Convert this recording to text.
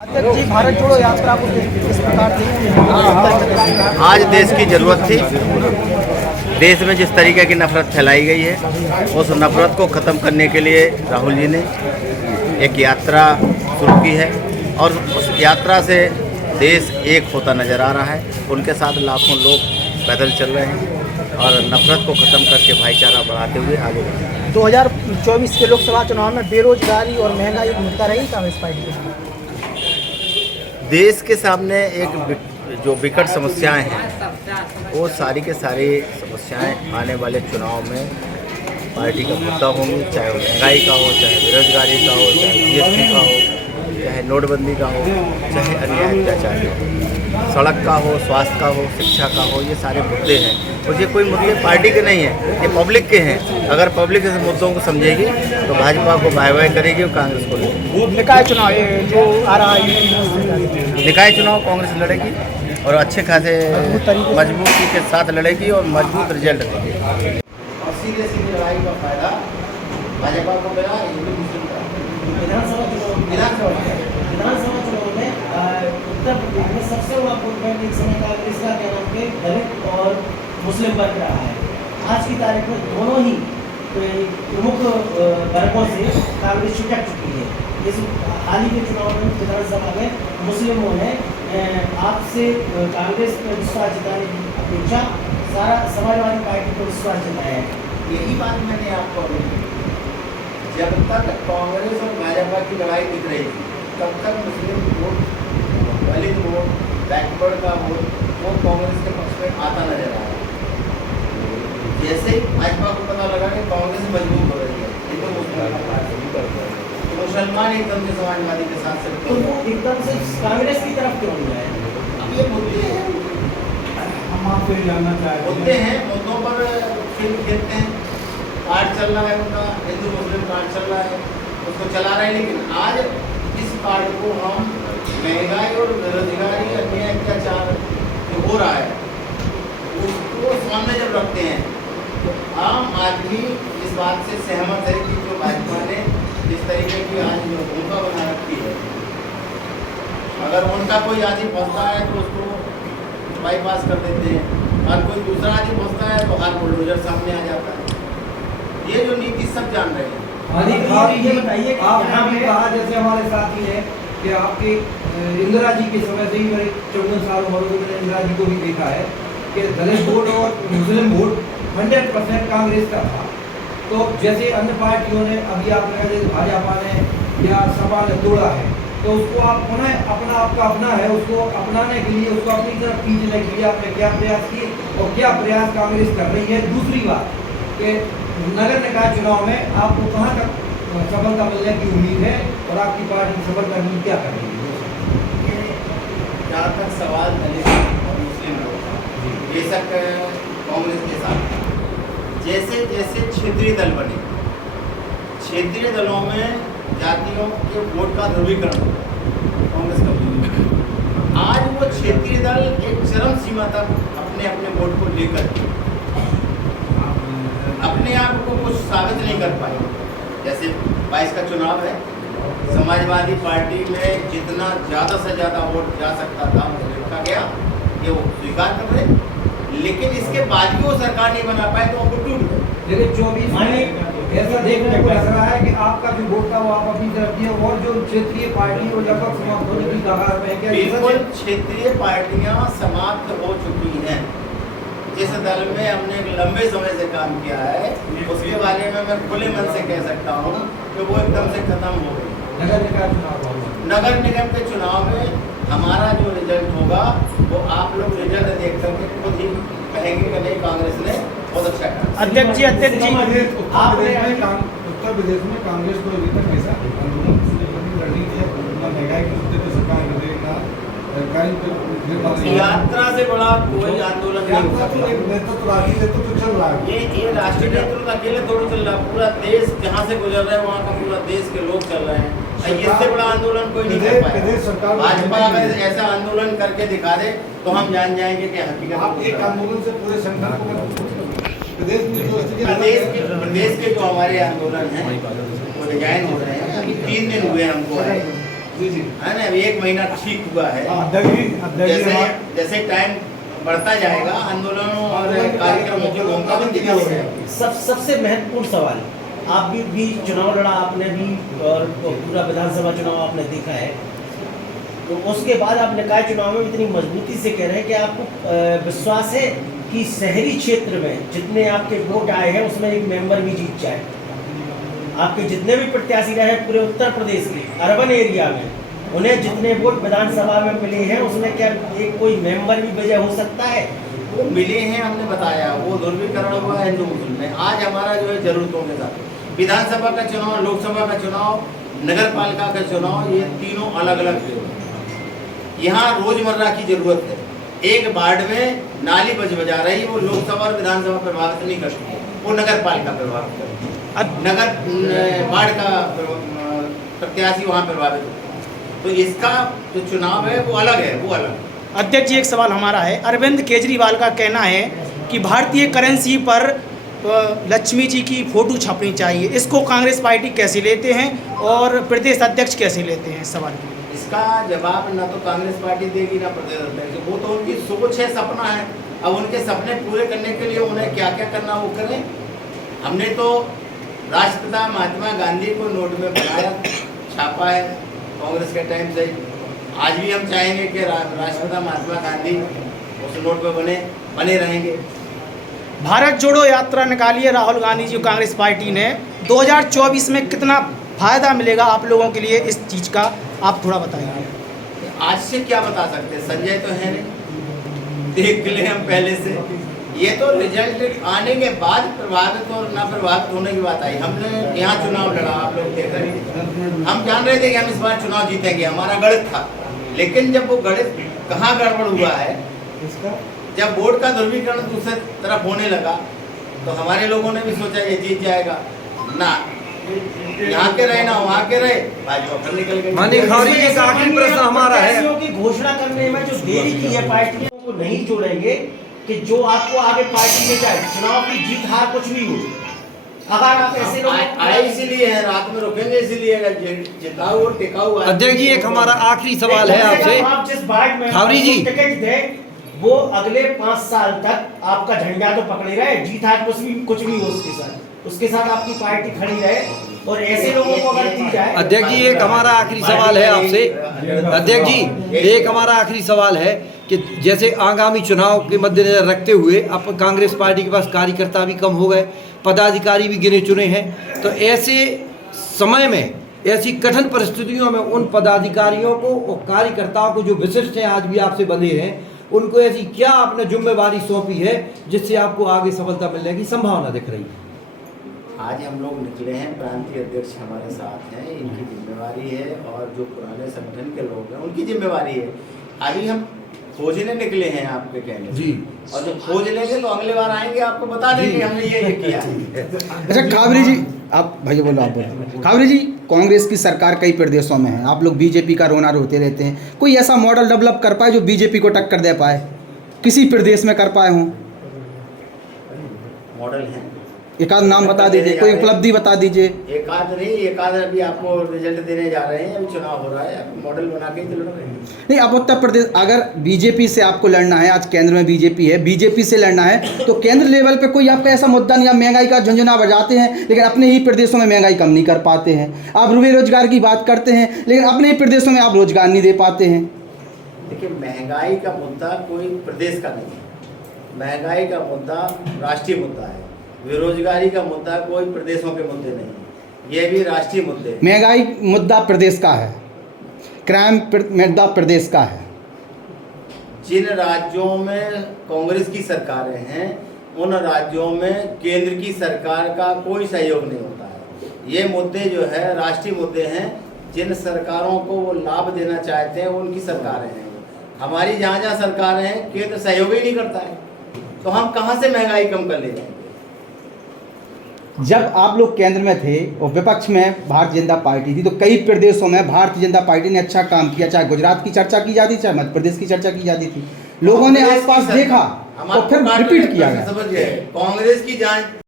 अध्यक्ष जी, भारत जोड़ो यात्रा को किस प्रकार देखते हैं? आज देश की ज़रूरत थी। देश में जिस तरीके की नफरत फैलाई गई है, उस नफरत को ख़त्म करने के लिए राहुल जी ने एक यात्रा शुरू की है और उस यात्रा से देश एक होता नज़र आ रहा है। उनके साथ लाखों लोग पैदल चल रहे हैं और नफरत को ख़त्म करके भाईचारा बढ़ाते हुए आगे बढ़ रहे हैं। 2024 के लोकसभा चुनाव में बेरोजगारी और महंगाई एक मुद्दा रही कांग्रेस पार्टी के लिए। देश के सामने एक जो विकट समस्याएं हैं, वो सारी के सारी समस्याएं आने वाले चुनाव में पार्टी का मुद्दा होंगी, चाहे वो महंगाई का हो, चाहे बेरोजगारी का हो, चाहे जीएसटी का हो, चाहे नोटबंदी का हो, चाहे अन्याय अत्याचार का हो, सड़क का हो, स्वास्थ्य का हो, शिक्षा का हो, ये सारे मुद्दे हैं। और ये कोई मुद्दे पार्टी के नहीं हैं, ये पब्लिक के हैं। अगर पब्लिक इस मुद्दों को समझेगी तो भाजपा को बाय बाय करेगी और कांग्रेस को लेगी। निकाय चुनाव जो आ रहा है, निकाय चुनाव कांग्रेस लड़ेगी और अच्छे खासे मजबूती के साथ लड़ेगी और मजबूत रिजल्ट देगी। और सीधे सीधे लड़ाई का फायदा भाजपा को मिला, हिंदू मुस्लिम का। विधानसभा चुनाव में उत्तर प्रदेश में सबसे बड़ा वोट बैंक एक समय कांग्रेस का क्या नाम के दलित और मुस्लिम वर्ग रहा है। आज की तारीख में दोनों ही प्रमुख वर्गों से कांग्रेस छिटक चुकी है। इस हाल ही के चुनाव में विधानसभा में मुस्लिमों ने आपसे कांग्रेस पर विश्वास जताने की अपेक्षा सारा समाजवादी पार्टी पर विश्वास जताया है। यही बात मैंने आपको अभी, जब तक कांग्रेस और भाजपा की लड़ाई दिख रही थी, तब तक मुस्लिम वोट, दलित वोट, बैकवर्ड का वोट वो कांग्रेस के पक्ष में आता नजर आ रहा है। जैसे ही भाजपा को पता लगा कि कांग्रेस मजबूत हो रही है, हिंदू मुस्लिम मुसलमान एकदम से समाजवादी के साथ से तो वो एकदम से कांग्रेस की तरफ क्यों नहीं आए? अब ये मुद्दे हैं, हम आपसे जानना चाहते मुद्दे हैं, मुद्दों पर खेल खेलते हैं। कार्ड चल रहा है उनका, हिंदू मुस्लिम कार्ड चल रहा है, उसको चला रहे हैं। लेकिन आज इस कार्ड को हम महंगाई और बेरोजगारी, अन्याय अत्याचार जो हो रहा है उसको सामने जब रखते हैं तो आम आदमी इस बात से सहमत है कि जो भाजपा ने जिस तरीके की आज जो भूमिका बना रखी है, अगर उनका कोई आदमी फंसता है तो उसको बाईपास कर देते हैं और कोई दूसरा आदमी फंसता है तो हर बुलडोजर सामने आ जाता है। ये जो नीति सब जान रहे हैं। ये बताइए कि आपने भी कहा, जैसे हमारे साथी है कि आपके इंदिरा जी के समय से ही, मेरे 14 साल उम्र में मैंने इंदिरा जी को भी देखा है कि दलित वोट और मुस्लिम वोट 100% कांग्रेस का था। तो जैसे अन्य पार्टियों ने, अभी आपने कहा जैसे भाजपा ने या सपा ने तोड़ा है, तो उसको आप पुनः आपका अपना है, उसको अपनाने के लिए, उसको अपनी तरफ खींचने के लिए आपने क्या प्रयास किए और क्या प्रयास कांग्रेस कर रही है? दूसरी बात कि नगर निकाय चुनाव में आपको कहाँ तक सफलता मिलने की उम्मीद है और आपकी पार्टी सफलता की क्या कर रही है? जहाँ तक सवाल दलित और मुस्लिम लोग का, बेशक कांग्रेस के साथ जैसे जैसे क्षेत्रीय दल बने, क्षेत्रीय दलों में जातियों के वोट का ध्रुवीकरण हो, कांग्रेस का विरोध। आज वो क्षेत्रीय दल एक चरम सीमा तक अपने अपने वोट को लेकर के अपने आप को कुछ साबित नहीं कर पाए। जैसे 22 का चुनाव है, समाजवादी पार्टी में जितना ज़्यादा से ज़्यादा वोट जा सकता था वो लिखा गया, ये वो स्वीकार कर रहे, लेकिन इसके बाद भी वो सरकार नहीं बना पाए तो वो टूट गए। लेकिन 24 में ऐसा देखने को लग रहा है कि आपका जो वोट था वो आप अपनी तरफ दिए और जो क्षेत्रीय पार्टी वो लगभग समाप्त होने की कगार में है। क्या बिल्कुल क्षेत्रीय पार्टियां समाप्त हो चुकी हैं। जिस दल में हमने लंबे समय से काम किया है, उसके बारे में मैं खुले मन से कह सकता हूँ कि वो एकदम से खत्म हो गई। नगर निगम के चुनाव में हमारा जो रिजल्ट होगा वो आप लोग रिजल्ट देख करके खुद ही कहेंगे कि नहीं कांग्रेस ने बहुत अच्छा कहा। अध्यक्ष जी उत्तर प्रदेश में कांग्रेस को अभी तक ऐसा रणनीति है, महंगाई के मुद्दे पर सरकार यात्रा से बड़ा कोई आंदोलन नहीं हुआ। नेतृत्व चल रहा है। ये राष्ट्रीय नेतृत्व अकेले थोड़ी चल रहा है, पूरा देश जहाँ से गुजर रहा है वहाँ का पूरा देश के लोग चल रहे हैं। इससे बड़ा आंदोलन कोई नहीं कर पाएगा। भाजपा अगर ऐसा आंदोलन करके दिखा दे तो हम जान जाएंगे कि हकीकत। आप एक आंदोलन से पूरे संगठन को प्रदेश के जो हमारे आंदोलन हैं वो डिजाइन हो रहे हैं। अभी 3 दिन हुए हमको है, जी जी है ना, अभी 1 महीना ठीक हुआ है। अध्यक्ष जी जैसे हमारे- जैसे टाइम बढ़ता जाएगा आंदोलनों और कार्यक्रमों की भूमिका बनती जाएगी। सबसे महत्वपूर्ण सवाल, आप भी चुनाव लड़ा, आपने भी, और पूरा विधानसभा चुनाव आपने देखा है, तो उसके बाद आप निकाय चुनाव में इतनी मजबूती से कह रहे हैं कि आपको विश्वास है कि शहरी क्षेत्र में जितने आपके वोट आए हैं उसमें एक मेंबर भी जीत जाए। आपके जितने भी प्रत्याशी रहे पूरे उत्तर प्रदेश के अर्बन एरिया में, उन्हें जितने वोट विधानसभा में मिले हैं उसमें क्या एक कोई मेंबर भी विजय हो सकता है? वो मिले हैं, हमने बताया, वो ध्रुवीकरण हुआ है हिंदू मुस्लिम में। आज हमारा जो है जरूरतों के साथ विधानसभा का चुनाव, लोकसभा का चुनाव, नगर पालिका का चुनाव, ये तीनों अलग अलग है। यहाँ रोजमर्रा की जरूरत है। एक वार्ड में नाली बजा रही है, वो लोकसभा और विधानसभा प्रभावित नहीं करती है, वो नगर पालिका प्रभावित करती है। नगर वार्ड का प्रत्याशी वहाँ प्रभावित होता है। तो इसका जो चुनाव है वो अलग है, वो अलग। अध्यक्ष जी, एक सवाल हमारा है। अरविंद केजरीवाल का कहना है कि भारतीय करेंसी पर लक्ष्मी जी की फोटो छपनी चाहिए। इसको कांग्रेस पार्टी कैसे लेते हैं और प्रदेश अध्यक्ष कैसे लेते हैं? सवाल के इसका जवाब ना तो कांग्रेस पार्टी देगी ना प्रदेश अध्यक्ष। वो तो उनकी सोच है, सपना है। अब उनके सपने पूरे करने के लिए उन्हें क्या क्या करना वो करें। हमने तो राष्ट्रपिता महात्मा गांधी को नोट में बनाया, छापा है कांग्रेस के टाइम से। आज भी हम चाहेंगे कि राष्ट्रपिता महात्मा गांधी उस नोट में बने रहेंगे। भारत जोड़ो यात्रा निकाली है राहुल गांधी जी कांग्रेस पार्टी ने। 2024 में कितना फायदा मिलेगा आप लोगों के लिए इस चीज़ का, आप थोड़ा बताइए। आज से क्या बता सकते हैं, संजय तो है नहीं, देख ले हम पहले से। ये तो रिजल्ट आने के बाद प्रभावित और ना प्रभावित होने की बात आई। हमने यहाँ चुनाव लड़ा, आप लोग देख रहे हैं, हम जान रहे थे कि हम इस बार चुनाव जीतेंगे, हमारा गणित था। लेकिन जब वो गणित कहाँ गड़बड़ हुआ है, जब वोट का ध्रुवीकरण दूसरे तरफ होने लगा तो हमारे लोगों ने भी सोचा ये जीत जाएगा ना, यहाँ के रहे ना वहाँ के रहे, भाजपा पर निकल गए। माननीय खौरी जी का आखिरी प्रश्न हमारा है। प्रत्याशियों की घोषणा करने में जो देरी की है, पार्टियों को नहीं जोड़ेंगे कि जो आपको आगे पार्टी में जाए, चुनाव की जीत हार कुछ भी हो, अगर आप ऐसे लोग आए इसीलिए है, रात में रुकेंगे इसीलिए, अगर जिताऊ और टिकाऊ। अध्यक्ष जी, एक हमारा आखिरी सवाल है आपसे। आप जिस वार्ड में खौरी जी टिकट दें वो अगले 5 साल तक आपका झंडा तो पकड़े रहे, जीत हार कुछ भी हो उसके साथ आपकी पार्टी खड़ी रहे, और ऐसे लोगों को अगर दी जाए। अध्यक्ष जी, एक हमारा आखिरी सवाल है आपसे। अध्यक्ष जी, एक हमारा आखिरी सवाल है कि जैसे आगामी चुनाव के मद्देनजर रखते हुए अब कांग्रेस पार्टी के पास कार्यकर्ता भी कम हो गए, पदाधिकारी भी गिने चुने हैं, तो ऐसे समय में, ऐसी कठिन परिस्थितियों में उन पदाधिकारियों को और कार्यकर्ताओं को जो विशिष्ट हैं, आज भी आपसे बंधे हैं, उनको ऐसी क्या आपने जिम्मेवारी सौंपी है जिससे आपको आगे सफलता मिलने की संभावना दिख रही है? आज हम लोग निकले हैं, प्रांतीय अध्यक्ष हमारे साथ हैं, इनकी जिम्मेवारी है, और जो पुराने संगठन के लोग हैं उनकी जिम्मेवारी है। अभी हम खोजने निकले हैं आपके कहने जी, और जब खोज लेंगे तो अगले बार आएंगे, आपको बता देंगे हमने ये किया। अच्छा खावरी जी, आप भैया बोलो, आप बोलो। खावरी जी, कांग्रेस की सरकार कई प्रदेशों में है, आप लोग बीजेपी का रोना रोते रहते हैं, कोई ऐसा मॉडल डेवलप कर पाए जो बीजेपी को टक्कर दे पाए, किसी प्रदेश में कर पाए हों? मॉडल है, एक आध नाम बता दीजिए, कोई उपलब्धि बता दीजिए। एक आध अभी आपको रिजल्ट देने जा रहे हैं, अभी चुनाव हो रहा है, अभी मॉडल बना के ही लड़ रहे हैं। नहीं, अब उत्तर प्रदेश, अगर बीजेपी से आपको लड़ना है, आज केंद्र में बीजेपी है, बीजेपी से लड़ना है तो केंद्र लेवल पे कोई आपका ऐसा मुद्दा नहीं, आप महंगाई का झुंझुना बजाते हैं लेकिन अपने ही प्रदेशों में महंगाई कम नहीं कर पाते हैं, आप बेरोजगार की बात करते हैं लेकिन अपने ही प्रदेशों में आप रोजगार नहीं दे पाते हैं। देखिए, महंगाई का मुद्दा कोई प्रदेश का नहीं है, महंगाई का मुद्दा राष्ट्रीय मुद्दा है। बेरोजगारी का मुद्दा कोई प्रदेशों के मुद्दे नहीं है, ये भी राष्ट्रीय मुद्दे हैं। महंगाई मुद्दा प्रदेश का है, क्राइम मुद्दा प्रदेश का है। जिन राज्यों में कांग्रेस की सरकारें हैं उन राज्यों में केंद्र की सरकार का कोई सहयोग नहीं होता है। ये मुद्दे जो है राष्ट्रीय मुद्दे हैं, जिन सरकारों को वो लाभ देना चाहते हैं उनकी सरकारें हैं। हमारी जहाँ जहाँ सरकारें हैं केंद्र सहयोग ही नहीं करता है, तो हम कहाँ से महंगाई कम कर ले जाएंगे। जब आप लोग केंद्र में थे और विपक्ष में भारतीय जनता पार्टी थी तो कई प्रदेशों में भारतीय जनता पार्टी ने अच्छा काम किया, चाहे गुजरात की चर्चा की जाती, चाहे मध्य प्रदेश की चर्चा की जाती थी, लोगों ने आसपास देखा और फिर रिपीट किया गया। समझ गए, कांग्रेस की जांच